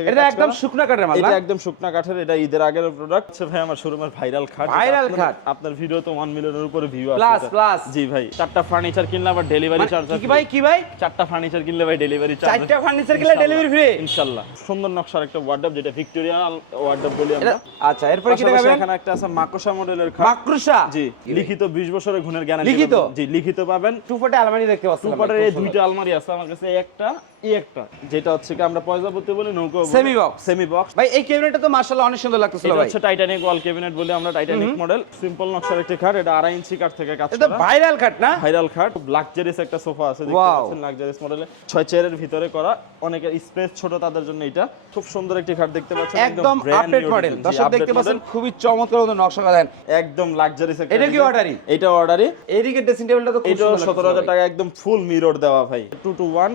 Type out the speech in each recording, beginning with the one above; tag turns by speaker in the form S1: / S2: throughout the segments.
S1: এটা একদম শুকনা কাঠের মাল
S2: এটা একদম শুকনা কাঠের এটা ঈদের আগের প্রোডাক্ট আছে ভাই আমার শোরুমের ভাইরাল খাট আপনার-
S1: খাট।
S2: আপনার ভিডিও তো 1 মিলিয়নের উপরে ভিউ আছে এটা।
S1: plus।
S2: জি ভাই চারটা ফার্নিচার কিনলে আবার ডেলিভারি
S1: মানে
S2: চার্জ
S1: কি ভাই কি ভাই?
S2: চারটা ফার্নিচার কিনলে ভাই ডেলিভারি চার্জ
S1: চারটা ফার্নিচার কিনলে ডেলিভারি ফ্রি
S2: ইনশাআল্লাহ সুন্দর নকশার একটা ওয়ার্ডরোব যেটা ভিক্টোরিয়া ওয়ার্ডরোব বলি আমরা।
S1: আচ্ছা এরপরে কি দেখাবেন?
S2: এখানে একটা আছে মাকোসা মডেলের খাট
S1: মাকড়সা?
S2: জি লিখিত 20 বছরের গুণের গ্যারান্টি
S1: লিখিত?
S2: জি লিখিত পাবেন।
S1: টু ফোটে আলমারি দেখতে পাচ্ছি
S2: সুপারের এই দুইটা আলমারি আছে আমার কাছে একটা। এই একটা যেটা হচ্ছে কি আমরা পয়সাপতি বলি নৌকো
S1: Semi box।
S2: সেমি বক্স
S1: ভাই এই ক্যাবিনেটটা তো মাশাআল্লাহ অনেক সুন্দর লাগতেছিল ভাই।
S2: হচ্ছে টাইটানিক ওয়াল ক্যাবিনেট বলি আমরা টাইটানিক মডেল সিম্পল নকশার একটি খাট এটা আড়াই ইঞ্চি কাঠ থেকে কাজ
S1: এটা ভাইরাল কাট না?
S2: ভাইরাল খাট লাক্সারিয়াস একটা সোফা আছে দেখতে পাচ্ছেন লাক্সারিয়াস মডেলে ছয় চেয়ারের ভিতরে করা অনেকের স্পেস ছোট তাদের জন্য এটা। খুব সুন্দর একটি খাট দেখতে পাচ্ছেন
S1: একদম আপডেট মডেল দর্শক দেখতে পাচ্ছেন খুবই চমৎকার মতো নকশা করা দেন।
S2: একদম লাক্সারিয়াস একটা
S1: এটা কি এইদিকে ড্রেসিং টেবিলটা তো
S2: এটা। টাকা একদম ফুল মিরর দেওয়া ভাই। টু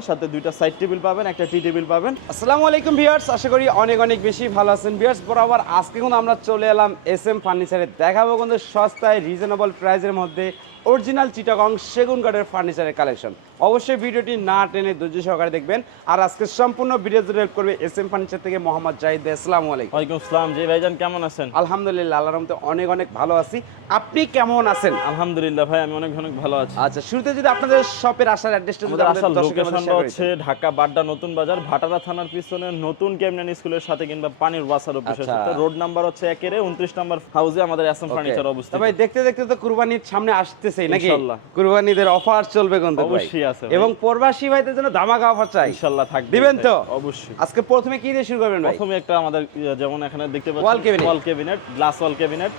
S2: সাথে দুইটা সাইড টেবিল পাবেন, একটা টি টেবিল পাবেন।
S1: আসসালামু আলাইকুম ভিউয়ার্স, আশা করি অনেক অনেক বেশি ভালো আছেন ভিউয়ার্স। বরাবর আজকে কিন্তু আমরা চলে এলাম এস এম ফার্নিচারে। দেখাবো কিন্তু সস্তায় রিজনেবল প্রাইসের মধ্যে অরিজিনাল চিটাগং সেগুন কাঠের ফার্নিচারের কালেকশন অবশ্যই ভিডিওটি না টেনে ধৈর্য সহকারে দেখবেন আর আজকে সম্পূর্ণ ভিডিও হেল্প করবে এস এম ফার্নিচার থেকে মোহাম্মদ জাহিদ। আসসালামু আলাইকুম
S2: ওয়ালাইকুম আসসালাম জি ভাইজান কেমন আছেন
S1: আলহামদুলিল্লাহ আল্লাহর রহমতে অনেক অনেক ভালো আছি আপনি কেমন আছেন
S2: আলহামদুলিল্লাহ ভাই আমি অনেক অনেক ভালো আছি
S1: আচ্ছা শুরুতে যদি আপনাদের শপের আসার অ্যাড্রেসটা যদি
S2: আমাদের লোকেশনটা হচ্ছে ঢাকা বাড্ডা নতুন বাজার ভাটারা থানার পিছনে নতুন ক্যামনান স্কুলের সাথে কিংবা পানির ওয়াসার অফিসের। সাথে রোড নাম্বার হচ্ছে একেরে উনত্রিশ নাম্বার হাউসে আমাদের অ্যাসাম
S1: দিন।
S2: ফার্নিচার. অবস্থিত
S1: ভাই দেখতে দেখতে তো কুরবানির সামনে আসতেছেই নাকি। কুরবানিদের অফার চলবে কিন্তু।
S2: অবশ্যই আছে
S1: এবং প্রবাসী ভাইদের জন্য ধামাকা অফার চাই।
S2: ইনশাল্লাহ থাকবে।
S1: দিবেন তো?
S2: অবশ্যই।
S1: আজকে প্রথমে কি দিয়ে শুরু করবেন ভাই?
S2: প্রথমে একটা আমাদের যেমন এখানে দেখতে পাচ্ছেন
S1: cabinet।
S2: Wall cabinet glass wall cabinet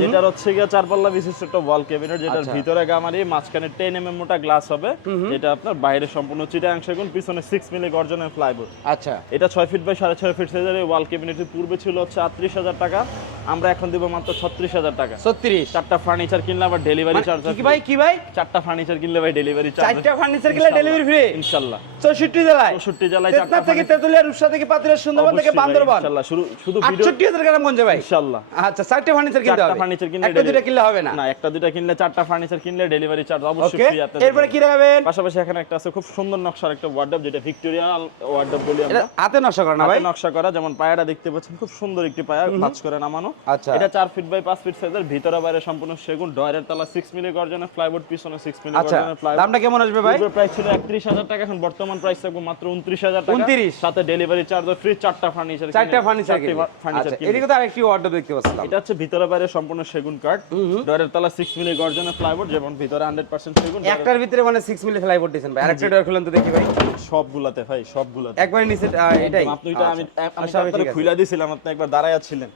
S2: যেটার হচ্ছে গিয়ে চার পাল্লা বিশিষ্ট একটা ওয়াল ক্যাবিনেট যেটার
S1: আচ্ছা।
S2: ভিতরে গামারি মাঝখানে টেন এম এম মোটা গ্লাস হবে। যেটা আপনার বাইরে সম্পূর্ণ চিটাংশ গুণ পিছনে সিক্স মিলি গর্জনের ফ্লাইবোর্ড
S1: আচ্ছা।
S2: এটা ছয় ফিট বাই সাড়ে ছয় ফিট সাইজের ওয়াল ক্যাবিনেটের পূর্বে ছিল হচ্ছে আটত্রিশ হাজার টাকা। আমরা এখন দিব মাত্র ছত্রিশ হাজার টাকা।
S1: ছত্রিশ?
S2: চারটা ফার্নিচার কিনলে আবার ডেলিভারি চার্জ
S1: মানে কি ভাই কি ভাই?
S2: চারটা ফার্নিচার কিনলে ভাই ডেলিভারি চার্জ
S1: চারটা ফার্নিচার কিনলে ডেলিভারি ফ্রি
S2: ইনশাল্লাহ।
S1: চৌষট্টি জেলায়?
S2: চৌষট্টি জেলায় চারটা
S1: থেকে তেতুলিয়া রূপসা থেকে পাতুলিয়া সুন্দরবন থেকে বান্দরবান?
S2: ইনশাল্লাহ। শুরু শুধু ভিডিও
S1: আটষট্টি হাজার গ্রামগঞ্জে ভাই?
S2: ইনশাল্লাহ।
S1: আচ্ছা চারটে ফার্নিচার কিনতে হবে।
S2: ফার্নিচার কিনলে
S1: একটা দুটো কিনলে হবে না?
S2: না একটা দুটা কিনলে চারটা ফার্নিচার কিনলে ডেলিভারি চার্জ অবশ্যই ফ্রি আপনাদের
S1: এরপরে কি দেখাবেন?
S2: পাশাপাশি এখানে একটা আছে খুব সুন্দর নকশার একটা ওয়ার্ডরোব যেটা ভিক্টোরিয়া ওয়ার্ডরোব বলি আমরা।
S1: হাতে নকশা করে না ভাই?
S2: নকশা করা যেমন পায়াটা দেখতে পাচ্ছেন খুব সুন্দর একটি পায়া কাজ করে নামানো।
S1: আচ্ছা।
S2: এটা চার ফিট বাই পাঁচ ফিট সাইজের ভিতরে বাইরে সম্পূর্ণ সেগুন ডয়ের তলা সিক্স মিলি গর্জনের ফ্লাইবোর্ড পিছনে সিক্স মিলি
S1: আচ্ছা
S2: গর্জনের ফ্লাইবোর্ড
S1: দামটা কেমন আসবে ভাই?
S2: প্রাইস ছিল একত্রিশ হাজার টাকা এখন বর্তমান প্রাইস থাকবে মাত্র উনত্রিশ হাজার টাকা।
S1: 29
S2: সাথে ডেলিভারি চার্জ ফ্রি চারটা ফার্নিচার
S1: চারটা ফার্নিচার
S2: ফার্নিচার
S1: আচ্ছা এদিকে তো আরেকটি অর্ডার দেখতে পাচ্ছিলাম।
S2: এটা হচ্ছে ভিতরে বাইরে সম্পূর্ণ সেগুন কাঠ ডয়ের তলা সিক্স মিলি গর্জনের ফ্লাইবোর্ড যেমন ভিতরে হান্ড্রেড পার্সেন্ট সেগুন
S1: একটার ভিতরে মানে সিক্স মিলি ফ্লাইবোর্ড দিয়েছেন ভাই। আরেকটা ডোর খুলেন তো দেখি ভাই।
S2: সবগুলাতে ভাই সবগুলাতে।
S1: একবারে নিচে এটাই।
S2: আপনি এটা আমি
S1: আচ্ছা।
S2: আমি আপনাকে
S1: আছে।
S2: খুইলা দিছিলাম আপনি একবার দাঁড়ায় ছিলেন।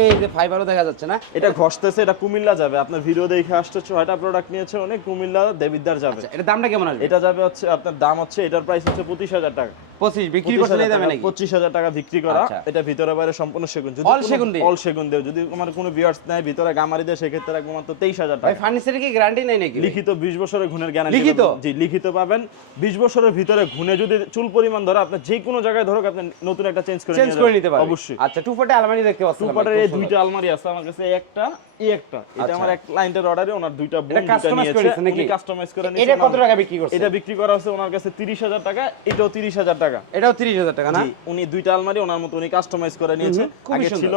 S1: এই যে ফাইবারও দেখা যাচ্ছে না?
S2: এটা ঘষতেছে এটা কুমিল্লা যাবে। আপনার ভিডিও দেখে আসছে ছয়টা প্রোডাক্ট নিয়েছে অনেক কুমিল্লা দেবিদ্দার যাবে।
S1: আচ্ছা এটা দামটা কেমন আসবে?
S2: এটা যাবে হচ্ছে আপনার দাম হচ্ছে এটার প্রাইস হচ্ছে পঁচিশ হাজার টাকা।
S1: পঁচিশ বিক্রি করতে এই নাকি?
S2: পঁচিশ হাজার টাকা বিক্রি করা।
S1: আচ্ছা।
S2: এটা ভিতরে বাইরে সম্পূর্ণ সেগুন। যদি
S1: All সেগুন দিয়ে?
S2: অল সেগুন দেও যদি আমার কোনো ভিউয়ার্স নাই ভিতরে গামারি দেয় সেক্ষেত্রে রাখব মাত্র তেইশ হাজার টাকা।
S1: ফার্নিচারে কি গ্যারান্টি নাই নাকি?
S2: লিখিত বিশ বছরের ঘুণের গ্যারান্টি
S1: লিখিত?
S2: জি লিখিত পাবেন। বিশ বছরের ভিতরে ঘুনে যদি চুল পরিমাণ ধরে আপনার যে কোনো জায়গায় ধরো আপনি নতুন একটা চেঞ্জ করে
S1: চেঞ্জ করে নিতে পারবে
S2: অবশ্যই।
S1: আচ্ছা টু ফোটে আলমারি দেখতে পাচ্ছেন
S2: সুপারের এই দুইটা আলমারি আছে আমার কাছে একটা এই একটা। এটা
S1: আচ্ছা।
S2: আমার এক ক্লায়েন্টের অর্ডারে ওনার দুইটা বোন
S1: কাস্টমাইজ
S2: নিয়েছে।
S1: নাকি?
S2: কাস্টমাইজ করে নিয়েছে
S1: এটা কত টাকা বিক্রি করছে?
S2: এটা বিক্রি করা হচ্ছে ওনার কাছে 30000 টাকা এটাও 30000 টাকা।
S1: এটাও তিরিশ হাজার টাকা না?
S2: উনি দুইটা আলমারি ওনার মতো উনি কাস্টমাইজ করে নিয়েছে। আগে ছিল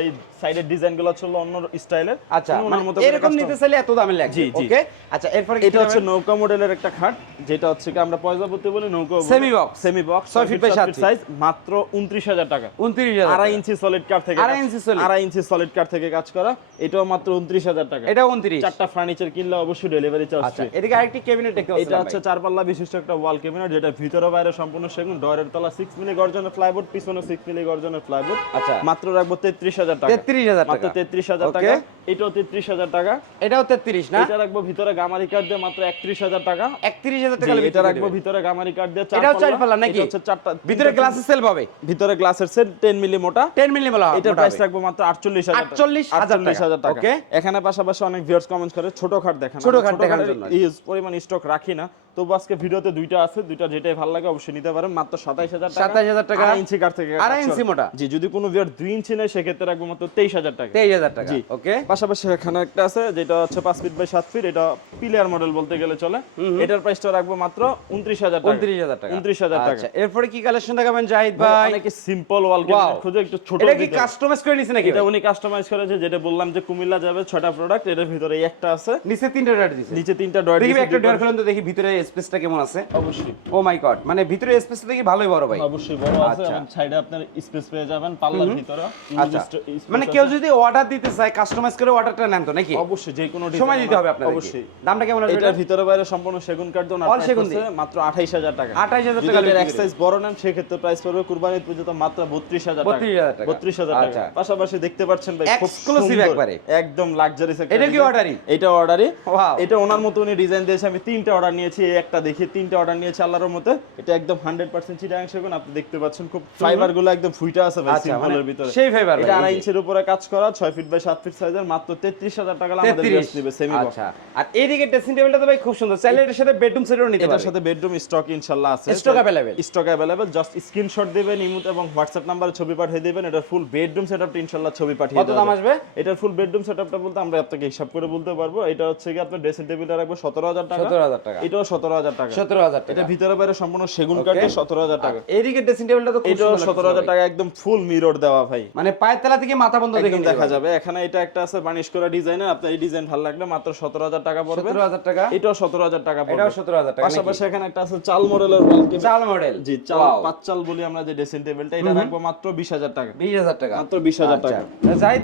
S2: এই সাইডের ডিজাইনগুলো ছিল অন্য স্টাইলের
S1: আচ্ছা
S2: ওনার মতো
S1: মানে এরকম নিতে চাইলে এত দামে লাগবে। ওকে আচ্ছা এরপরে
S2: এটা হচ্ছে নৌকা মডেলের একটা খাট যেটা হচ্ছে কি আমরা পয়সাপতি বলি নৌকা
S1: Semi box।
S2: সেমি বক্স
S1: ছয় feet by সাত feet।
S2: সাইজ মাত্র 29000 টাকা।
S1: উনত্রিশ হাজার
S2: আড়াই ইঞ্চি সলিড কাঠ থেকে
S1: আড়াই ইঞ্চি solid?
S2: আড়াই ইঞ্চি সলিড কাঠ থেকে কাজ করা এটাও মাত্র 29000 টাকা।
S1: এটা উনত্রিশ?
S2: চারটা ফার্নিচার কিনলে অবশ্যই ডেলিভারি চার্জ
S1: আচ্ছা এদিকে আরেকটি ক্যাবিনেট দেখতে
S2: এটা হচ্ছে চার পাল্লা বিশিষ্ট একটা ওয়াল ক্যাবিনেট যেটা ভিতরে বাইরে সম্পূর্ণ সেগুন ডয়ের তলা সিক্স মিলি গর্জনের ফ্লাইবোর্ড পিছনে সিক্স মিলি গর্জনের ফ্লাইবোর্ড
S1: আচ্ছা।
S2: মাত্র রাখব তেত্রিশ হাজার টাকা।
S1: তেত্রিশ হাজার
S2: মাত্র তেত্রিশ হাজার টাকা। এটাও তেত্রিশ হাজার টাকা।
S1: এটাও তেত্রিশ না?
S2: এটা রাখব ভিতরে গামারি কার্ড দিয়ে মাত্র একত্রিশ হাজার টাকা।
S1: একত্রিশ হাজার টাকা
S2: এটা রাখব। ভিতরে গামারি কার্ড দিয়ে
S1: এটাও চার পাল্লা নাকি?
S2: এটা হচ্ছে চারটা
S1: ভিতরে গ্লাসের সেল পাবে।
S2: ভিতরে গ্লাসের সেট টেন মিলি মোটা।
S1: টেন মিলি বলা
S2: এটার প্রাইস রাখব মাত্র আটচল্লিশ হাজার
S1: 48,000
S2: হাজার টাকা।
S1: Okay.
S2: এখানে পাশাপাশি অনেক ভিউয়ার্স কমেন্ট করে ছোট খাট দেখেন।
S1: ছোট খাট দেখানোর জন্য।
S2: ইউজ পরিমাণ স্টক রাখি না। তবু আজকে ভিডিওতে দুইটা আছে দুইটা যেটাই ভালো লাগে অবশ্যই নিতে পারেন মাত্র টাকা।
S1: 27,000 টাকা।
S2: আড়াই ইঞ্চি থেকে
S1: আড়াই ইঞ্চি মোটা।
S2: জি যদি কোনো ভিউয়ার ইঞ্চি নেয় সেক্ষেত্রে রাখব মাত্র তেইশ হাজার টাকা।
S1: তেইশ হাজার টাকা
S2: জি।
S1: ওকে।
S2: পাশাপাশি এখানে একটা আছে যেটা হচ্ছে ফিট বাই সাত ফিট এটা পিলিয়ার মডেল বলতে গেলে চলে। এটার প্রাইসটা রাখব মাত্র টাকা।
S1: উনত্রিশ হাজার টাকা। আচ্ছা এরপরে কি কালেকশন দেখাবেন জাহিদ ভাই
S2: অনেকে সিম্পল ওয়াল. খুঁজে একটু ছোট
S1: এটা কি কাস্টমাইজ করে নিছে নাকি
S2: এটা উনি কাস্টমাইজ করেছে যেটা বললাম যে কুমিল্লা যাবে ছয়টা প্রোডাক্ট এটার ভিতরে একটা আছে।
S1: নিচে তিনটা ডট দিছে।
S2: নিচে তিনটা ডট
S1: দেখি একটা ডট খুলেন তো দেখি ভিতরে স্পেসটা কেমন আছে?
S2: অবশ্যই।
S1: ও মাই গড মানে ভিতরে স্পেস দেখি ভালোই বড় ভাই।
S2: অবশ্যই বড় আছে
S1: আচ্ছা।
S2: এবং সাইডে আপনার স্পেস পেয়ে যাবেন পাল্লার ভিতরে।
S1: আচ্ছা। মানে কেউ যদি অর্ডার দিতে চায় কাস্টমাইজ করে অর্ডারটা নেন তো নাকি?
S2: অবশ্যই যে কোনো
S1: সময় দিতে হবে আপনাদের
S2: অবশ্যই।
S1: দামটা কেমন আসবে?
S2: এটার
S1: এটার?
S2: ভিতরে বাইরে সম্পূর্ণ সেগুন কাঠ দেন
S1: All সেগুন দিয়ে?
S2: মাত্র 28000 টাকা।
S1: 28,000 টাকা বিক্রি
S2: এক size বড় নেন সেক্ষেত্রে প্রাইস পড়বে কুরবানির পর্যন্ত মাত্র 32000 টাকা।
S1: 32,000 টাকা।
S2: 32000 টাকা।
S1: আচ্ছা।
S2: পাশাপাশি দেখতে পাচ্ছেন ভাই খুব সুন্দর,
S1: একবারে।
S2: একদম লাক্সারি
S1: এটা কি অর্ডারই
S2: এটা অর্ডারই. এটা ওনার মতো উনি ডিজাইন দিয়েছে। আমি তিনটা অর্ডার নিয়েছি এই একটা দেখি তিনটা অর্ডার নিয়েছি আল্লাহর মতে এটা একদম 100% চিটাং সেগুন আপনি দেখতে পাচ্ছেন খুব ফাইবার গুলো একদম ফুইটা আছে ভাই
S1: আচ্ছা, মানে
S2: সিম্পলের ভিতরে
S1: সেই fiber ভাই,
S2: এটা
S1: এই
S2: আড়াই
S1: যে।
S2: ইঞ্চির উপরে কাজ করা 6 ফিট বাই 7 ফিট সাইজের মাত্র 33000 টাকা আমাদের
S1: 33
S2: বেস্ট দিবে সেমি বক্স
S1: আচ্ছা আর এইদিকে ড্রেসিং টেবিলটা তো ভাই খুব সুন্দর চাইলে এটার সাথে বেডরুম সেটও নিতে
S2: এটার
S1: পারবে
S2: সাথে বেডরুম স্টক ইনশাআল্লাহ আছে
S1: Stock available?
S2: Stock available just screenshot দিবেন ইমো এবং হোয়াটসঅ্যাপ নাম্বারে ছবি পাঠিয়ে দিবেন এটার ফুল বেডরুম সেটআপটা ইনশাআল্লাহ ছবি পাঠিয়ে
S1: কত
S2: দেওয়া
S1: দাম
S2: যাবে।
S1: আসবে?
S2: এটার ফুল বেডরুম সেটআপটা বলতে আমরা আপনাকে হিসাব করে বলতে পারবো এটা হচ্ছে কি আপনার ড্রেসিং টেবিলটা রাখবো 17000 টাকা
S1: 17000 টাকা
S2: এটাও 17000 টাকা।
S1: সতেরো হাজার টাকা।
S2: এটা ভিতরে বাইরে সম্পূর্ণ সেগুন. কাঠে 17000 টাকা।
S1: এইদিকে ড্রেসিং টেবিলটা তো খুব
S2: এটাও
S1: সুন্দর লাগতেছে
S2: 17000
S1: ভাই।
S2: টাকা একদম ফুল মিরর দেওয়া ভাই।
S1: মানে পায়ের থেকে মাথা বন্ধ দেখে
S2: দেখা যাবে। এখানে এটা একটা আছে বানিশ করা ডিজাইন আপনার এই ডিজাইন ভালো লাগলে মাত্র 17000 টাকা পড়বে।
S1: সতেরো হাজার টাকা?
S2: এটাও 17000 টাকা পড়বে।
S1: এটাও সতেরো হাজার টাকা
S2: পাশাপাশি এখানে একটা আছে চাল মডেলের ওয়াল
S1: চাল মডেল
S2: জি চাল পাঁচ চাল বলি আমরা যে ড্রেসিং টেবিলটা এটা রাখব মাত্র বিশ হাজার টাকা।
S1: বিশ হাজার টাকা।
S2: মাত্র 20,000
S1: আচ্ছা।
S2: টাকা।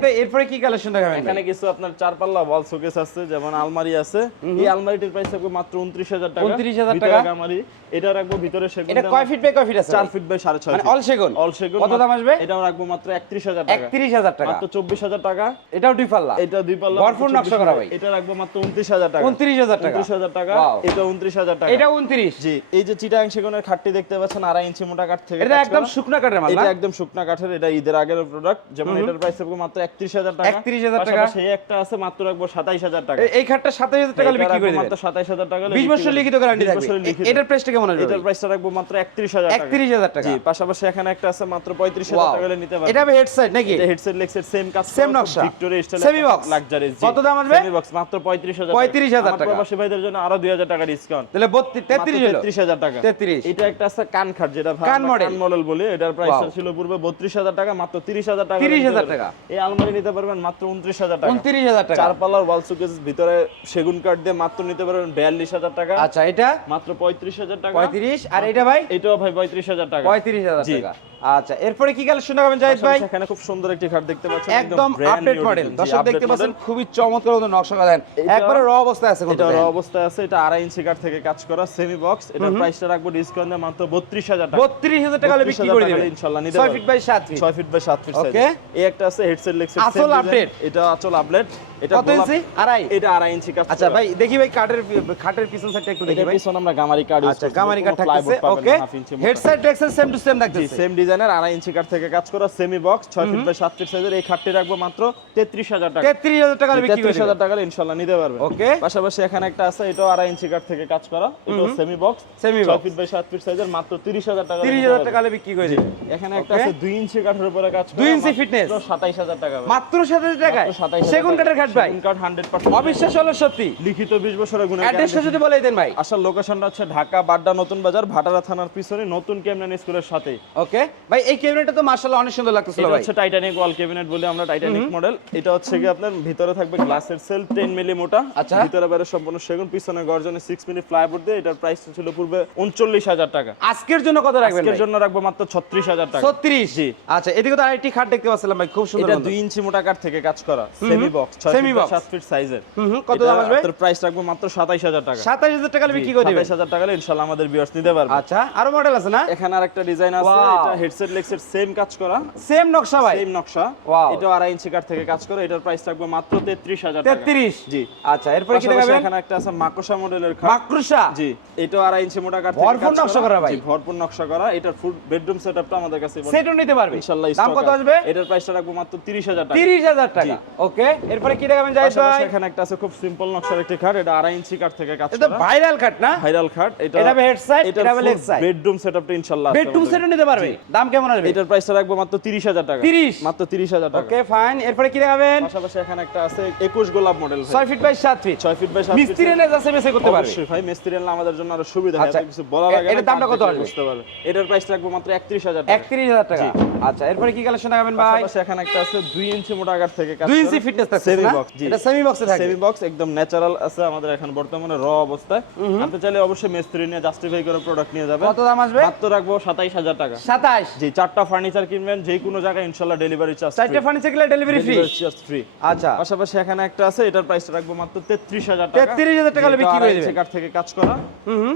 S1: ভাই এরপরে কি কালেকশন দেখাবেন
S2: এখানে কিছু আপনার চার পাল্লা ওয়াল শোকেস আছে যেমন আলমারি আছে। এই আলমারিটির প্রাইস থাকবে মাত্র উনত্রিশ হাজার টাকা।
S1: 29,000 টাকা?
S2: আলমারি এটা রাখব ভিতরে সেগুন
S1: এটা কয় ফিট বাই কয় ফিট আছে?
S2: চার ফিট বাই সাড়ে ছয়
S1: মানে
S2: feet।
S1: সেগুন?
S2: অল সেগুন
S1: কত দাম আসবে?
S2: এটাও রাখব মাত্র একত্রিশ হাজার টাকা।
S1: একত্রিশ হাজার টাকা।
S2: মাত্র চব্বিশ হাজার টাকা।
S1: এটাও দুই পাল্লা?
S2: এটা দুই পাল্লা
S1: ভরপুর নকশা করা ভাই।
S2: এটা রাখব মাত্র উনত্রিশ হাজার টাকা।
S1: উনত্রিশ হাজার টাকা।
S2: উনত্রিশ হাজার টাকা এটা উনত্রিশ হাজার টাকা।
S1: এটা উনত্রিশ।
S2: জি এই যে চিটাং সেগুনের খাটটি দেখতে পাচ্ছেন আড়াই ইঞ্চি মোটা কাঠ থেকে
S1: এটা একদম শুকনা কাঠের মাল
S2: এটা একদম শুকনা কাঠের এটা ঈদের আগের প্রোডাক্ট যেমন এটার প্রাইস থাকবে মাত্র 31000 টাকা।
S1: 31,000 টাকা।
S2: সেই একটা আছে মাত্র রাখব 27000 টাকা।
S1: এই খাটটা সাতাশ হাজার টাকা বিক্রি করে
S2: মাত্র 27000 টাকা হলে
S1: বিশ
S2: বিক্রি
S1: বছর লিখিত
S2: দেব।
S1: গ্যারান্টি থাকবে। এটার প্রাইসটা কেমন আসবে?
S2: এটার প্রাইসটা রাখব মাত্র 31000 টাকা।
S1: একত্রিশ হাজার টাকা।
S2: জি পাশাপাশি এখানে একটা আছে মাত্র 35000 টাকা নিতে পারবেন
S1: এটা হবে হেড সাইড নাকি?
S2: এটা হেডসেট লেক্সেট সেম কাজ
S1: Same নকশা।
S2: Victoria style
S1: Semi box?
S2: Luxury
S1: কত দাম আসবে?
S2: সেমি বক্স মাত্র 35000
S1: 35,000 টাকা।
S2: প্রবাসী ভাইদের জন্য আরও 2000 টাকা ডিসকাউন্ট
S1: তাহলে বত্রিশ তেত্রিশ হলো।
S2: 33000 টাকা।
S1: 33
S2: এটা একটা আছে কান খাট যেটা
S1: কান
S2: মডেল বলি। এটার প্রাইসটা
S1: Wow.
S2: ছিল পূর্বে 32000 টাকা মাত্র 30000 টাকা।
S1: 30,000
S2: নিতে
S1: টাকা।
S2: এই আলমারি নিতে পারবেন মাত্র 29000 টাকা।
S1: উনত্রিশ হাজার টাকা।
S2: চার পাল্লার ওয়াল সুকেস ভিতরে সেগুন কাঠ দিয়ে মাত্র নিতে পারবেন 42000 টাকা।
S1: আচ্ছা এটা
S2: মাত্র 35000 টাকা।
S1: পঁয়ত্রিশ আর এটা ভাই?
S2: এটাও ভাই 35000 টাকা।
S1: পঁয়ত্রিশ হাজার টাকা। আচ্ছা এরপরে কি কালেকশন দেখাবেন জাহিদ ভাই?
S2: এখানে খুব সুন্দর একটি খাট দেখতে পাচ্ছেন
S1: একদম আপডেট মডেল দর্শক দেখতে পাচ্ছেন খুবই চমৎকার মতো নকশা করা দেন। একবারে র অবস্থায় আছে
S2: এটা র অবস্থায় আছে এটা আড়াই ইঞ্চি কাঠ থেকে কাজ করা সেমি বক্স এটার প্রাইসটা রাখব ডিসকাউন্ট দিয়ে মাত্র 32000 টাকা।
S1: বত্রিশ হাজার টাকা হলে বিক্রি করে দিবেন।
S2: ইনশাআল্লাহ নিতে
S1: ছয়
S2: পারবেন।
S1: ফিট বাই সাত feet
S2: 6 feet by 7 feet
S1: Okay.
S2: এই একটা আছে হেডসেট লেক্সের
S1: আসল update?
S2: এটা আসল আপডেট এটা
S1: কত ইঞ্চি? আড়াই?
S2: এটা আড়াই ইঞ্চি কাজ
S1: আচ্ছা ভাই দেখি ভাই কাঠের খাটের পিছন সাইডটা একটু দেখি ভাই।
S2: পিছনে আমরা গামারি ইউজ
S1: আচ্ছা গামারি কাঠ
S2: কোনো plywood
S1: থাকতেছে।
S2: পাবেন
S1: ওকে
S2: না, half inch মোটা।
S1: হেড সাইড ডেক্সেল সেম টু সেম
S2: জি
S1: থাকতেছে।
S2: সেম ডিজাইনের আড়াই ইঞ্চি কাঠ থেকে কাজ করা semi box 6 feet by 7 feet সাইজের এই খাটটি রাখব মাত্র 33000 টাকা।
S1: তেত্রিশ হাজার টাকা হলে বিক্রি করে
S2: 33000
S1: দিবেন
S2: টাকা হলে ইনশাআল্লাহ নিতে পারবেন
S1: Okay.
S2: পাশাপাশি এখানে একটা আছে এটাও আড়াই ইঞ্চি কাঠ থেকে কাজ করা। এটাও
S1: semi box
S2: 6
S1: box।
S2: Feet by 7 feet সাইজের মাত্র 30000 টাকা
S1: তিরিশ হাজার টাকা বিক্রি করে দিবেন
S2: এখানে একটা আছে 2 ইঞ্চি কাঠের উপরে কাজ
S1: দুই ইঞ্চি
S2: মাত্র
S1: fitness?
S2: 27000 টাকা
S1: মাত্র সাত হাজার টাকায়?
S2: মাত্র 27,000
S1: সেগুন কাঠের খাট ভাই?
S2: কাঠ 100%
S1: অবিশ্বাস হলো সত্যি।
S2: লিখিত 20 বছরের গুণের
S1: অ্যাড্রেসটা যদি বলে দেন ভাই।
S2: আসার লোকেশনটা হচ্ছে ঢাকা বাড্ডা নতুন বাজার ভাটারা থানার পিছনে নতুন কেমনান স্কুলের সাথে।
S1: ওকে। ভাই এই ক্যাবিনেটটা তো মার্শাল্লাহ অনেক সুন্দর লাগতেছিল ভাই।
S2: এটা হচ্ছে টাইটানিক ওয়াল ক্যাবিনেট বলে আমরা টাইটানিক মডেল এটা হচ্ছে কি আপনার ভিতরে থাকবে গ্লাসের সেল 10 মিলি মোটা।
S1: আচ্ছা।
S2: ভিতরে বাইরে সম্পূর্ণ সেগুন পিছনে গর্জনে 6 মিলি প্লাইবোর্ড দিয়ে এটার প্রাইস ছিল পূর্বে 39000 টাকা।
S1: আজকের জন্য কত রাখবেন
S2: আজকের জন্য রাখব মাত্র 36000 টাকা।
S1: 36
S2: জি।
S1: আচ্ছা এদিকে তো আরেকটি খাট দেখতে পাচ্ছিলাম ভাই খুব সুন্দর
S2: এটা 2 ইঞ্চি মোটা কাঠ থেকে কাজ করা semi box 6
S1: Semi feet
S2: 7 feet সাইজের
S1: কত দাম আসবে?
S2: এটার প্রাইস রাখব মাত্র 27000 টাকা।
S1: 27000 টাকা বিক্রি করে দিবেন।
S2: 27000 টাকা ইনশাআল্লাহ আমাদের ভিউয়ার্স নিতে পারবে।
S1: আচ্ছা আরও মডেল আছে না?
S2: এখানে আরেকটা ডিজাইন আছে এটা হেডসেট লেক্সের সেম কাজ করা।
S1: সেম নকশা ভাই।
S2: সেম নকশা. এটা আড়াই ইঞ্চি কাঠ থেকে কাজ করে। এটার প্রাইস থাকবে মাত্র তেত্রিশ হাজার টাকা।
S1: 33
S2: জি।
S1: আচ্ছা এরপরে কি দেখাবেন?
S2: এখানে একটা আছে মাকড়সা মডেলের খাট
S1: মাকড়সা?
S2: জি। এটাও আড়াই ইঞ্চি মোটা কাঠ
S1: ভরপুর নকশা করা ভাই।
S2: ভরপুর নকশা করা। এটার ফুল বেডরুম সেটআপটা আমাদের কাছে
S1: সেটও নিতে পারবে।
S2: ইনশাআল্লাহ
S1: দাম কত আসবে?
S2: এটার প্রাইসটা রাখব মাত্র 30000 টাকা।
S1: 30000 টাকা। ওকে এরপরে কি দেখাবেন জাহিদ ভাই?
S2: এখানে একটা আছে খুব সিম্পল নকশার একটি খাট এটা আড়াই ইঞ্চি কাঠ থেকে কাজ
S1: এটা ভাইরাল কাট না?
S2: ভাইরাল খাট এটা
S1: এটা side, এটা leg side।
S2: বেডরুম সেটআপটা ইনশাআল্লাহ
S1: বেডরুম সেটও নিতে পারবে? দাম কেমন আসবে?
S2: এটার প্রাইসটা রাখব মাত্র 30000 টাকা।
S1: 30
S2: মাত্র 30000 টাকা।
S1: ওকে ফাইন এরপরে কি দেখাবেন?
S2: পাশাপাশি এখানে একটা আছে 21 গোলাপ model
S1: 6 feet by 7 feet
S2: 6 feet by 7
S1: মিস্ত্রি এনে যাচ্ছে বেসে করতে পারবে।
S2: অবশ্যই ভাই মিস্ত্রি আনলে আমাদের জন্য আরও সুবিধা হয়।
S1: আচ্ছা,
S2: কিছু বলা লাগে
S1: এটার দামটা কত আসবে?
S2: বুঝতে পারবে এটার প্রাইস রাখব মাত্র 31000 টাকা।
S1: 31000 টাকা। আচ্ছা এরপরে কি কালেকশন দেখাবেন ভাই?
S2: পাশাপাশি এখানে একটা আছে 2 ইঞ্চি মোটা কাঠ থেকে কাজ
S1: 2 ইঞ্চি ফিটনেস থাকছে
S2: সেমি বক্স
S1: এটা সেমি বক্সে থাকবে।
S2: সেমি বক্স একদম ন্যাচারাল আছে আমাদের এখন বর্তমানে র অবস্থায়। আপনি চাইলে অবশ্যই মিস্ত্রি নিয়ে জাস্টিফাই করে প্রোডাক্ট নিয়ে যাবেন।
S1: কত দাম আসবে?
S2: মাত্র রাখব 27000 টাকা।
S1: 27
S2: জি চারটা ফার্নিচার কিনবেন যে কোনো জায়গায় ইনশাআল্লাহ ডেলিভারি চার্জ
S1: চারটে ফার্নিচার কিনলে ডেলিভারি ফ্রি
S2: চার্জ ফ্রি
S1: আচ্ছা।
S2: পাশাপাশি এখানে একটা আছে এটার প্রাইস রাখব মাত্র 33000 টাকা।
S1: 33,000 টাকা হলে বিক্রি করে
S2: আড়াই ইঞ্চি থেকে কাজ করা।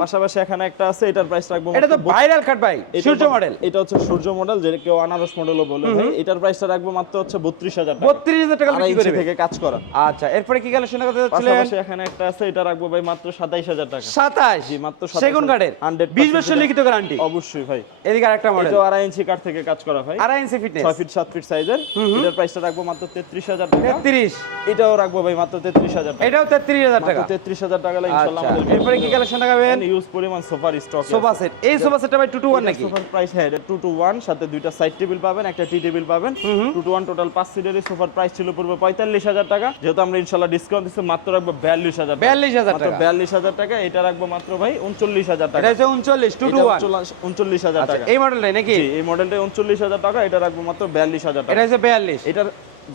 S2: পাশাপাশি এখানে একটা আছে এটার প্রাইস রাখব
S1: এটা তো ভাইরাল কাট ভাই সূর্য মডেল
S2: এটা হচ্ছে সূর্য মডেল যেটা কেউ আনারস মডেলও বলে। ভাই এটার প্রাইসটা রাখব মাত্র হচ্ছে 32000 টাকা।
S1: 32000 টাকা বিক্রি করে
S2: থেকে কাজ করা।
S1: আচ্ছা এরপরে কি কালেকশন করতে যাচ্ছিলেন
S2: পাশাপাশি এখানে একটা আছে এটা রাখব ভাই মাত্র 27000 টাকা।
S1: 27
S2: জি মাত্র
S1: সেগুন কাঠের
S2: 100%
S1: 20 বছর লিখিত গ্যারান্টি
S2: অবশ্যই ভাই।
S1: এদিকে আরেকটা মডেল
S2: এটাও আড়াই ইঞ্চি কাঠ থেকে কাজ করা ভাই।
S1: আড়াই ইঞ্চি ফিটনেস
S2: 6 ফিট 7 ফিট সাইজের এটার প্রাইসটা রাখব মাত্র 33000 টাকা।
S1: 33
S2: এটাও রাখব ভাই মাত্র 33000 টাকা।
S1: এটাও 33000 টাকা।
S2: মাত্র 33000 টাকা ইনশাআল্লাহ
S1: আচ্ছা।
S2: আমাদের
S1: এরপরে কি কালেকশন দেখাবেন?
S2: ইউজ পরিমাণ সোফার স্টক
S1: সোফা সেট এই সোফা সেটটা ভাই 2 টু 1 নাকি?
S2: সোফার প্রাইস হ্যাঁ টু টু ওয়ান সাথে দুইটা সাইড টেবিল পাবেন একটা টি টেবিল পাবেন। টু টু ওয়ান টোটাল পাঁচ সিটের সোফার প্রাইস ছিল পূর্বে পঁয়তাল্লিশ হাজার টাকা। যেহেতু আমরা ইনশাল্লাহ ডিসকাউন্ট দিচ্ছি মাত্র রাখব বিয়াল্লিশ হাজার
S1: 42000
S2: মাত্র
S1: টাকা।
S2: বিয়াল্লিশ হাজার টাকা এটা রাখব মাত্র ভাই উনচল্লিশ হাজার টাকা।
S1: এটা হচ্ছে 39 2 টু 1
S2: উনচল্লিশ হাজার
S1: আচ্ছা
S2: টাকা।
S1: এই মডেলটাই নাকি?
S2: এই মডেলটা উনচল্লিশ হাজার টাকা এটা রাখব মাত্র বিয়াল্লিশ হাজার টাকা।
S1: এটা বিয়াল্লিশ। 42
S2: এটার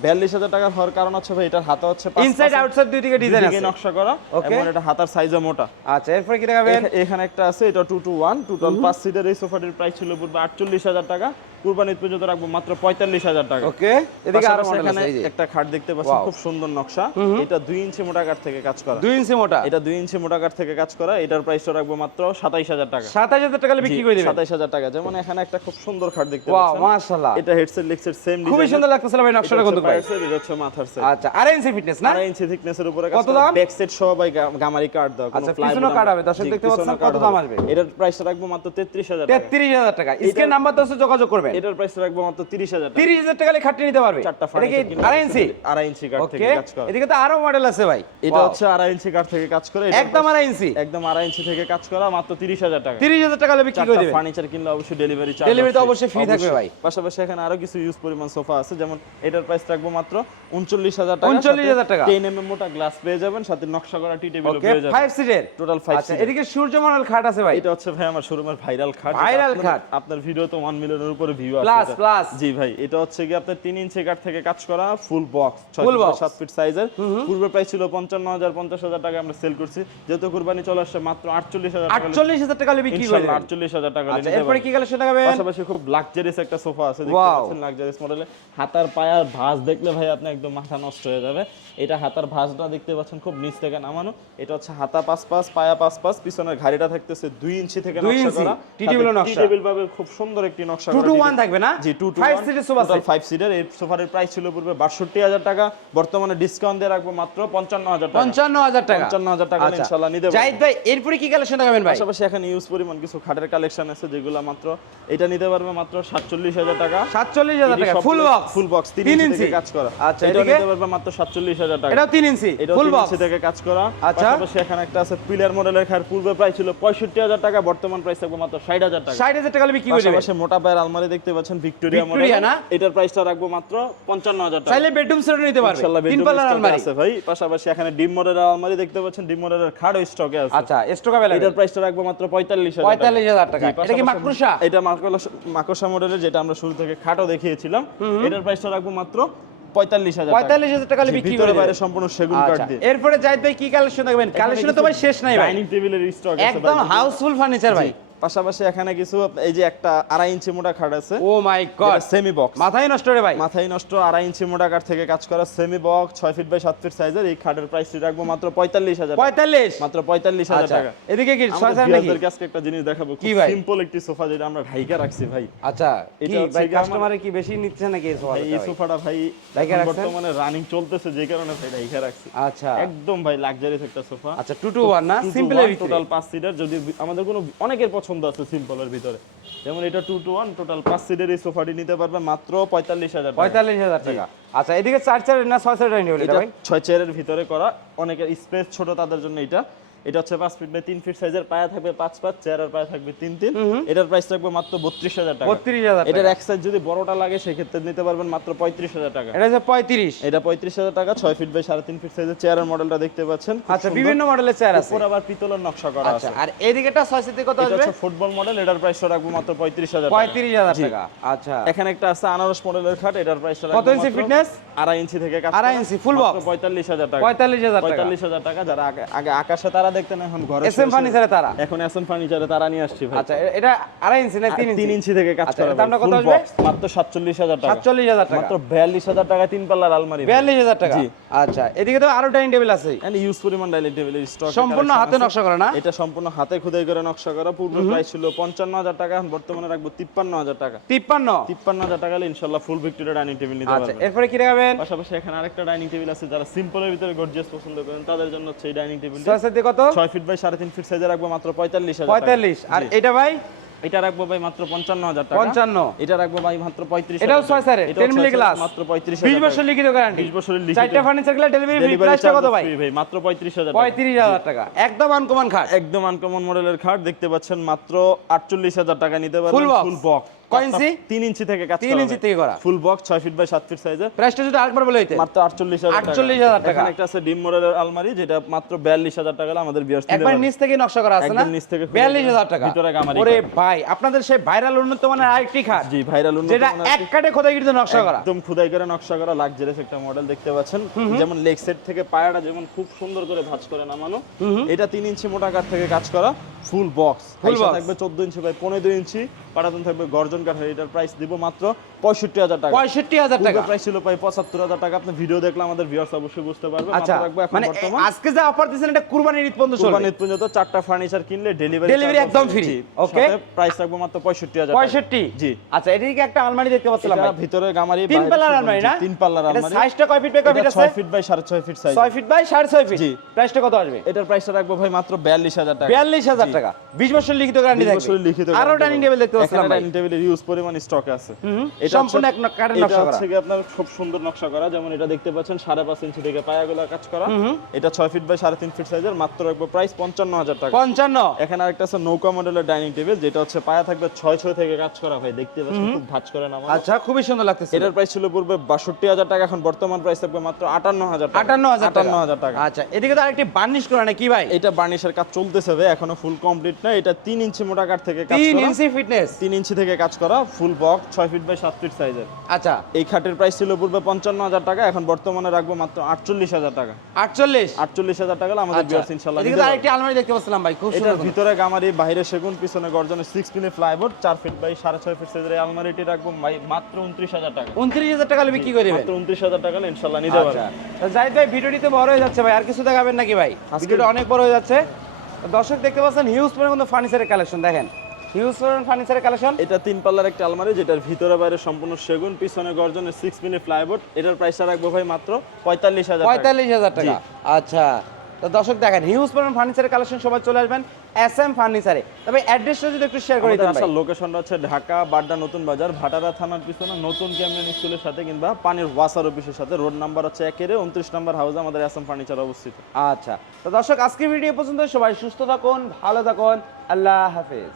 S2: বিয়াল্লিশ হাজার টাকা হওয়ার কারণ হচ্ছে ভাই এটার হাতা হচ্ছে
S1: ইনসাইড আউটসাইড দুই দিকে ডিজাইন আছে।
S2: নকশা করা
S1: ওকে
S2: এবং এটা হাতার সাইজও মোটা।
S1: আচ্ছা এরপরে কি দেখাবেন?
S2: এখানে একটা আছে এটা টু টু ওয়ান টোটাল পাঁচ সিটের এই সোফাটির প্রাইস ছিল পূর্বে আটচল্লিশ হাজার টাকা। কুরবানি পর্যন্ত রাখব মাত্র পঁয়তাল্লিশ হাজার টাকা।
S1: ওকে এদিকে আরও
S2: এখানে একটা খাট দেখতে পাচ্ছেন খুব সুন্দর নকশা। এটা দুই ইঞ্চি মোটা কাঠ থেকে কাজ করা।
S1: 2 ইঞ্চি মোটা?
S2: এটা দুই ইঞ্চি মোটা কাঠ থেকে কাজ করা। এটার প্রাইসটা রাখব মাত্র সাতাইশ হাজার টাকা।
S1: 27000 টাকা বিক্রি করে দিবেন?
S2: সাতাইশ হাজার টাকা। যেমন এখানে একটা খুব সুন্দর খাট দেখতে পাচ্ছেন।
S1: মাশাআল্লাহ।
S2: এটা হেডসেট লেক্সের সেম
S1: খুবই সুন্দর লাগতেছিল ভাই নকশাটা কিন্তু ভাই
S2: এটা হচ্ছে মাথার সেট
S1: আচ্ছা আড়াই ইঞ্চি ফিটনেস না?
S2: আড়াই ইঞ্চি thickness-এর উপরে
S1: কত দাম?
S2: ব্যাক সেট সহ ভাই গামারি কাঠ দাও
S1: আচ্ছা,
S2: plywood
S1: পিছনেও
S2: না-
S1: কাঠ হবে, দর্শক দেখতে পাচ্ছেন, কত দাম আসবে?
S2: এটার প্রাইসটা রাখব মাত্র 33000 টাকা।
S1: 33000 টাকা। স্ক্রিন নাম্বার দশে যোগাযোগ করবেন।
S2: এটার প্রাইস রাখব মাত্র 30000 টাকা।
S1: 30000 টাকা নিতে পারবে।
S2: চারটা
S1: এটা কি আড়াই ইঞ্চি?
S2: আড়াই ইঞ্চি কাঠ থেকে কাজ করা।
S1: এদিকে তো আরও মডেল আছে ভাই।
S2: এটা হচ্ছে আড়াই ইঞ্চি কাঠ থেকে কাজ করে।
S1: একদম আড়াই ইঞ্চি।
S2: একদম আড়াই ইঞ্চি থেকে কাজ করা মাত্র 30000 টাকা।
S1: 30000 টাকা বিক্রি করে
S2: চারটা ফার্নিচার কিনলে অবশ্যই ডেলিভারি চার্জ
S1: Delivery তো অবশ্যই free থাকবে ভাই।
S2: পাশাপাশি এখানে আরও কিছু ইউজ পরিমাণ সোফা আছে। যেমন এটার প্রাইস রাখব মাত্র 39000 টাকা।
S1: 39,000 টাকা।
S2: 10 mm মোটা গ্লাস পেয়ে যাবেন। সাথে নকশা করা টি টেবিল পেয়ে যাবেন।
S1: 5 সিটের
S2: টোটাল 5
S1: আচ্ছা এদিকে সূর্য মডেল খাট আছে ভাই।
S2: এটা হচ্ছে ভাই আমার শোরুমের ভাইরাল খাট। আপনার-
S1: খাট।
S2: আপনার ভিডিও তো 1 মিলিয়নের উপরে ভিউ আছে
S1: Plus,
S2: এটা। জি ভাই এটা হচ্ছে কি আপনার 3 ইঞ্চি কাঠ থেকে কাজ করা full box 6
S1: Full
S2: feet
S1: box।
S2: 7 feet সাইজের পূর্বে প্রাইস ছিল 55000 50000 টাকা আমরা সেল করছি। যেহেতু কুরবানি চলে আসছে মাত্র 48000 টাকা
S1: 48000 টাকা বিক্রি করে
S2: 48000 টাকা
S1: আচ্ছা
S2: নিতে
S1: এরপরে কি কালেকশন দেখাবেন
S2: পাশাপাশি খুব লাক্সারিয়াস একটা সোফা আছে দেখতে পাচ্ছেন লাক্সারিয়াস মডেলে হাতার পায়ার ভাঁজ দেখলে ভাই আপনি একদম মাথা নষ্ট হয়ে যাবে। এটা হাতার ভাঁজটা দেখতে পাচ্ছেন খুব নিচ থেকে নামানো। এটা হচ্ছে হাতা পাঁচ পাঁচ পায়া পাঁচ পাঁচ পিছনের ঘাড়িটা থাকতেছে দুই ইঞ্চি থেকে নকশা করা।
S1: টি-টেবিলও নকশা।
S2: টেবিল পাবে খুব সুন্দর একটি নকশা করা
S1: 1 থাকবে না?
S2: জি টু টু
S1: 5 সিটের সোফা সেট
S2: ফাইভ সিটার এই সোফার প্রাইস ছিল পূর্বে বাষট্টি হাজার টাকা বর্তমানে ডিসকাউন্ট দিয়ে রাখব মাত্র পঞ্চান্ন হাজার টাকা।
S1: 55000 টাকা।
S2: 55,000 টাকা
S1: আচ্ছা।
S2: ইনশাআল্লাহ নিতে পারবেন।
S1: জাহিদ ভাই এরপরে কি কালেকশন দেখাবেন ভাই?
S2: পাশাপাশি এখানে ইউজ পরিমাণ কিছু খাটের কালেকশন আছে যেগুলো মাত্র এটা নিতে পারবে মাত্র সাতচল্লিশ হাজার টাকা।
S1: 47000 টাকা ফুল বক্স
S2: ফুল বক্স ইঞ্চি। কাজ করা।
S1: আচ্ছা,
S2: এটা? নিতে পারবে মাত্র সাতচল্লিশ হাজার টাকা।
S1: এটাও 3 ইঞ্চি ফুল বক্স
S2: থেকে কাজ করা।
S1: আচ্ছা।
S2: পাশাপাশি এখানে একটা আছে পিলার মডেলের খাট পূর্বে প্রাইস ছিল পঁয়ষট্টি হাজার টাকা বর্তমান প্রাইস থাকবে মাত্র ষাট হাজার টাকা।
S1: 60000 টাকা বিক্রি করে দিবেন
S2: মোটা পায়ের আলমারি দেখতে পাচ্ছেন ভিক্টোরিয়া মডেল
S1: ভিক্টোরিয়া না?
S2: এটার প্রাইসটা রাখবো মাত্র পঞ্চান্ন হাজার টাকা
S1: চাইলে বেডরুম সেট নিতে পারবে
S2: ইনশাআল্লাহ
S1: তিন
S2: bedroom
S1: পাল্লার
S2: stock
S1: আলমারি
S2: আছে ভাই পাশাপাশি এখানে ডিম মডেলের আলমারি দেখতে পাচ্ছেন ডিম মডেলের খাটও স্টকে আছে
S1: আচ্ছা স্টক अवेलेबल
S2: এটার প্রাইসটা রাখবো মাত্র পঁয়তাল্লিশ
S1: 45000 টাকা এটা কি মাকড়সা
S2: এটা মাকড়সা মাকড়সা মডেলের যেটা আমরা শুরু থেকে খাটও দেখিয়েছিলাম এটার প্রাইসটা রাখবো মাত্র পঁয়তাল্লিশ হাজার
S1: 45000 টাকা হলে বিক্রি করে
S2: ভিতরে
S1: দিবেন
S2: বাইরে সম্পূর্ণ সেগুন কাঠ
S1: আচ্ছা
S2: দিয়ে
S1: এরপরে জাহিদ ভাই কি কালেকশন দেখবেন কালেকশনে তো ভাই শেষ নাই ভাই
S2: ডাইনিং টেবিলের স্টক আছে
S1: একদম হাউসফুল ফার্নিচার ভাই
S2: পাশাপাশি এখানে কিছু এই যে একটা আড়াই ইঞ্চি মোটা খাট আছে।
S1: Oh my god.
S2: Semi box
S1: মাথায় নষ্ট রে ভাই।
S2: মাথায় নষ্ট আড়াই ইঞ্চি মোটা কাঠ থেকে কাজ করা সেমি বক্স ছয় ফিট বাই সাত ফিট সাইজের এই খাটের প্রাইস রাখব মাত্র পঁয়তাল্লিশ হাজার।
S1: পঁয়তাল্লিশ?
S2: মাত্র পঁয়তাল্লিশ হাজার
S1: আচ্ছা।
S2: টাকা।
S1: এদিকে কি
S2: আমাদের আজকে একটা জিনিস দেখাবো।
S1: কি ভাই?
S2: সিম্পল একটি সোফা যেটা আমরা ঢাইকা রাখছি ভাই।
S1: আচ্ছা
S2: এটা
S1: ভাই কাস্টমারে কি বেশি নিচ্ছে নাকি এই সোফাটা
S2: এই সোফাটা ভাই? বর্তমানে রানিং চলতেছে যে কারণে ভাই ঢাইকা রাখছি।
S1: আচ্ছা।
S2: একদম ভাই লাক্সারিয়াস একটা সোফা।
S1: আচ্ছা টু টু ওয়ান না? সিম্পলের ভিতরে?
S2: টোটাল পাঁচ সিটার যদি আমাদের কোনো অনেকের পছন্দ আছে সিম্পলের ভিতরে। যেমন এটা টু টু ওয়ান টোটাল পাঁচ সিটের এই সোফাটি নিতে পারবে মাত্র পঁয়তাল্লিশ হাজার
S1: পঁয়তাল্লিশ হাজার টাকা। আচ্ছা এদিকে চার চার না ছয় চার এটা
S2: ছয় চারের ভিতরে করা অনেকের স্পেস ছোট তাদের জন্য এটা। এটা হচ্ছে পাঁচ ফিট বাই তিন ফিট সাইজের পায়া থাকবে পাঁচ পাঁচ চেয়ারের পায়া থাকবে তিন তিন। এটার প্রাইস থাকবে মাত্র বত্রিশ হাজার টাকা।
S1: বত্রিশ হাজার
S2: এটার এক সাইজ যদি বড়টা লাগে সেক্ষেত্রে নিতে পারবেন মাত্র পঁয়ত্রিশ হাজার টাকা।
S1: এটা হচ্ছে পঁয়ত্রিশ।
S2: এটা পঁয়ত্রিশ হাজার টাকা ছয় ফিট বাই সাড়ে তিন ফিট সাইজের চেয়ারের মডেলটা দেখতে পাচ্ছেন।
S1: আচ্ছা বিভিন্ন মডেলের চেয়ার আছে।
S2: উপর আবার পিতলের নকশা করা
S1: আচ্ছা
S2: আছে।
S1: আর এদিকেটা ছয় কত আসবে?
S2: ফুটবল মডেল এটার প্রাইস রাখব মাত্র পঁয়ত্রিশ হাজার
S1: পঁয়ত্রিশ হাজার টাকা আচ্ছা।
S2: এখানে একটা আছে আনারস মডেলের খাট এটার প্রাইস
S1: কত ইঞ্চি fitness?
S2: আড়াই ইঞ্চি থেকে
S1: আড়াই ইঞ্চি,
S2: মাত্র
S1: box?
S2: পঁয়তাল্লিশ হাজার টাকা।
S1: পঁয়তাল্লিশ হাজার টাকা।
S2: পঁয়তাল্লিশ হাজার টাকা যারা আগে আগে আকাশে তারা দেখতেন এখন ঘরে
S1: এস এম ফার্নিচারে তারা?
S2: এখন এসএম ফার্নিচারে তারা নিয়ে আসছি ভাই।
S1: আচ্ছা এটা আড়াই ইঞ্চি না তিন
S2: তিন
S1: ইঞ্চি
S2: ইঞ্চি থেকে কাজ
S1: আচ্ছা,
S2: করা
S1: দামটা কত আসবে?
S2: মাত্র সাতচল্লিশ হাজার টাকা।
S1: সাতচল্লিশ হাজার টাকা।
S2: মাত্র বিয়াল্লিশ হাজার টাকা তিন পাল্লার আলমারি
S1: বিয়াল্লিশ হাজার টাকা? আচ্ছা এদিকে তো আরও ডাইনিং টেবিল আছে।
S2: এন্ড ইউজ পরিমাণ ডাইনিং টেবিলের স্টক
S1: সম্পূর্ণ হাতে নকশা করা না?
S2: এটা সম্পূর্ণ হাতে খোদাই করে নকশা করা পূর্বে প্রাইস ছিল পঞ্চান্ন হাজার টাকা এখন বর্তমানে রাখব তিপ্পান্ন হাজার টাকা।
S1: তিপ্পান্ন?
S2: তিপ্পান্ন হাজার টাকা হলে ইনশাল্লাহ ফুল ভিক্টোরিয়া ডাইনিং টেবিল নিতে
S1: আচ্ছা
S2: পারবেন।
S1: এরপরে কি দেখাবেন?
S2: পাশাপাশি এখানে আরেকটা ডাইনিং টেবিল আছে যারা সিম্পলের ভিতরে গর্জিয়াস পছন্দ করেন তাদের জন্য হচ্ছে এই ডাইনিং টেবিল
S1: কত?
S2: ছয় ফিট বাই সাড়ে তিন ফিট সাইজে রাখব মাত্র পঁয়তাল্লিশ হাজার টাকা।
S1: পঁয়তাল্লিশ। আর এটা ভাই?
S2: এটা রাখব ভাই মাত্র পঞ্চান্ন হাজার টাকা।
S1: পঞ্চান্ন।
S2: এটা রাখব ভাই মাত্র পঁয়ত্রিশ
S1: এটাও
S2: হাজার
S1: ছয়
S2: টাকা।
S1: 10 মিলি গ্লাস।
S2: মাত্র পঁয়ত্রিশ
S1: বিশ বছর লিখিত গ্যারান্টি
S2: বিশ বছরের লিখিত।
S1: চারটা ফার্নিচারগুলো ডেলিভারি ফ্রি প্রাইসটা কত ভাই?
S2: ভাই মাত্র পঁয়ত্রিশ হাজার টাকা।
S1: পঁয়ত্রিশ হাজার টাকা। একদম আনকমন খাট।
S2: একদম আনকমন মডেলের খাট দেখতে পাচ্ছেন মাত্র আটচল্লিশ হাজার টাকা নিতে পারবেন ফুল বক্স
S1: ইঞ্চি?
S2: ইঞ্চি থেকে কাজ
S1: তিন ইঞ্চি থেকে করা।
S2: Full box feet by feet সাইজে
S1: প্রাইসটা যদি আরেকবার বলে দিতে।
S2: মাত্র আটচল্লিশ হাজার
S1: 48,000 টাকা।
S2: একটা আছে ডিম মডেলের আলমারি যেটা মাত্র বিয়াল্লিশ হাজার টাকা আমাদের বিয়ার্স
S1: একবার নিচ থেকে নকশা করা আছে না?
S2: নিচ থেকে খুলে
S1: বিয়াল্লিশ হাজার টাকা।
S2: ভিতরে গামারি
S1: ওরে ভাই আপনাদের সেই ভাইরাল উন্নত মানের আরেকটি খাট
S2: জি ভাইরাল
S1: যেটা এক কাটে খোদাই কিন্তু নকশা করা।
S2: একদম খুদাই করে নকশা করা লাক্সারিয়াস একটা মডেল দেখতে পাচ্ছেন। যেমন লেগ সেট থেকে পায়াটা যেমন খুব সুন্দর করে ভাঁজ করে নামানো এটা তিন ইঞ্চি মোটা কাঠ থেকে কাজ করা। Full box
S1: Full box?
S2: থাকবে চোদ্দ ইঞ্চি বাই পনেরো এঞ্চি পাটাতন থাকবে গর্জন এটার প্রাইস দিব মাত্র পঁয়ষট্টি হাজার টাকা।
S1: পঁয়ষট্টি হাজার টাকা।
S2: প্রাইস ছিল প্রায় পঁচাত্তর হাজার টাকা। আপনি ভিডিও দেখলে আমাদের ভিউয়ার্স অবশ্যই বুঝতে পারবে।
S1: আচ্ছা মানে আজকে যে অফার দিচ্ছেন এটা কুরবানির ঈদ পর্যন্ত
S2: কোরবানির পর্যন্ত চারটা ফার্নিচার কিনলে ডেলিভারি
S1: Delivery একদম free, okay?
S2: প্রাইস রাখব মাত্র পঁয়ষট্টি হাজার
S1: পঁয়ষট্টি?
S2: জি।
S1: আচ্ছা এদিকে একটা আলমারি দেখতে পাচ্ছিলাম
S2: ভিতরে গামারি
S1: তিন পাল্লার আলমারি না?
S2: তিন পাল্লার আলমারি।
S1: সাইজটা কয় ফিট বাই কয় ফিট আছে?
S2: ছয় ফিট বাই সাড়ে ছয় ফিট সাইজ
S1: ছয় ফিট বাই সাড়ে ছয় ফিট
S2: জি।
S1: প্রাইসটা কত আসবে?
S2: এটার প্রাইসটা রাখব ভাই মাত্র বিয়াল্লিশ হাজার টাকা।
S1: বিয়াল্লিশ হাজার টাকা। বিশ বছর লিখিত গ্যারান্টি থাকবে
S2: বছরের লিখিত আরও
S1: ডাইনিং টেবিল দেখতে পাচ্ছিলাম ভাই।
S2: টেবিলের ইউজ পরিমাণ স্টক আছে। এটা
S1: সম্পূর্ণ এক
S2: এটা
S1: নকশা করা।
S2: গিয়ে আপনার খুব সুন্দর নকশা করা। যেমন এটা দেখতে পাচ্ছেন সাড়ে পাঁচ ইঞ্চি থেকে পায়াগুলো কাজ করা। এটা ছয় ফিট বাই সাড়ে তিন ফিট সাইজের মাত্র রাখব প্রাইস পঞ্চান্ন হাজার টাকা।
S1: পঞ্চান্ন।
S2: এখানে আরেকটা আছে নৌকা মডেলের ডাইনিং টেবিল যেটা হচ্ছে পায়া থাকবে ছয় ছয় থেকে কাজ করা ভাই। দেখতে পাচ্ছেন খুব ভাঁজ করে নামা
S1: আচ্ছা খুবই সুন্দর লাগতেছে।
S2: এটার প্রাইস ছিল পূর্বে বাষট্টি হাজার টাকা এখন বর্তমান প্রাইস থাকবে মাত্র আটান্ন হাজার টাকা।
S1: আটান্ন হাজার টাকা।
S2: হাজার টাকা।
S1: আচ্ছা এদিকে তো আরেকটি বার্নিশ করা না কি ভাই?
S2: এটা বার্নিশের কাজ চলতেছে ভাই এখনও ফুল কমপ্লিট না। এটা তিন ইঞ্চি মোটা কাঠ থেকে কাজ করা।
S1: ইঞ্চি ফিটনেস
S2: তিন ইঞ্চি থেকে কাজ করা ফুল বক্স ছয় ফিট বাই সাত ফিট সাইজের
S1: আচ্ছা।
S2: এই খাটের প্রাইস ছিল পূর্বে পঞ্চান্ন হাজার টাকা এখন বর্তমানে রাখব মাত্র আটচল্লিশ হাজার টাকা।
S1: আটচল্লিশ?
S2: আটচল্লিশ হাজার টাকা আমাদের
S1: আচ্ছা।
S2: বিয়ার্স ইনশাল্লাহ।
S1: আরেকটি আলমারি দেখতে পাচ্ছিলাম ভাই খুব
S2: এটার ভিতরে গামারি বাইরে সেগুন পিছনে গর্জনের সিক্স পিনে ফ্লাইবোর্ড চার ফিট বাই সাড়ে ছয় ফিট সাইজের এই আলমারিটি রাখব ভাই মাত্র উনত্রিশ হাজার টাকা।
S1: উনত্রিশ হাজার টাকা বিক্রি করে
S2: মাত্র উনত্রিশ হাজার টাকা ইনশাল্লাহ নিতে
S1: আচ্ছা
S2: পারবে।
S1: তো জাহিদ ভাই ভিডিওটি তো বড় হয়ে যাচ্ছে ভাই আর কিছু দেখাবেন নাকি ভাই? ভিডিওটা অনেক বড় হয়ে যাচ্ছে। দর্শক দেখতে পাচ্ছেন হিউজ পরিমাণ ফার্নিচারের কালেকশন দেখেন। হিউজ ফার্নিচারের কালেকশন
S2: এটা তিন পাল্লার একটা আলমারি যেটার ভিতরে বাইরে সম্পূর্ণ সেগুন পিছনে গর্জনের সিক্স মিনিট ফ্লাইবোর্ড এটার প্রাইসটা রাখব ভাই মাত্র পঁয়তাল্লিশ হাজার টাকা।
S1: আচ্ছা তো দর্শক দেখেন হিউজ পরিমাণ ফার্নিচারের কালেকশন সবাই চলে আসবেন এস এম ফার্নিচারে তবে অ্যাড্রেসটা যদি একটু শেয়ার করে দিন ভাই।
S2: লোকেশনটা হচ্ছে ঢাকা বাড্ডা নতুন বাজার ভাটারা থানার পিছনে নতুন ক্যামরেন স্কুলের সাথে কিংবা পানির ওয়াসার অফিসের সাথে। রোড নাম্বার হচ্ছে একেরে উনত্রিশ নাম্বার হাউস আমাদের অ্যাসাম ফার্নিচার অবস্থিত।
S1: আচ্ছা তো দর্শক আজকের ভিডিও পর্যন্ত সবাই সুস্থ থাকুন ভালো থাকুন। আল্লাহ হাফেজ।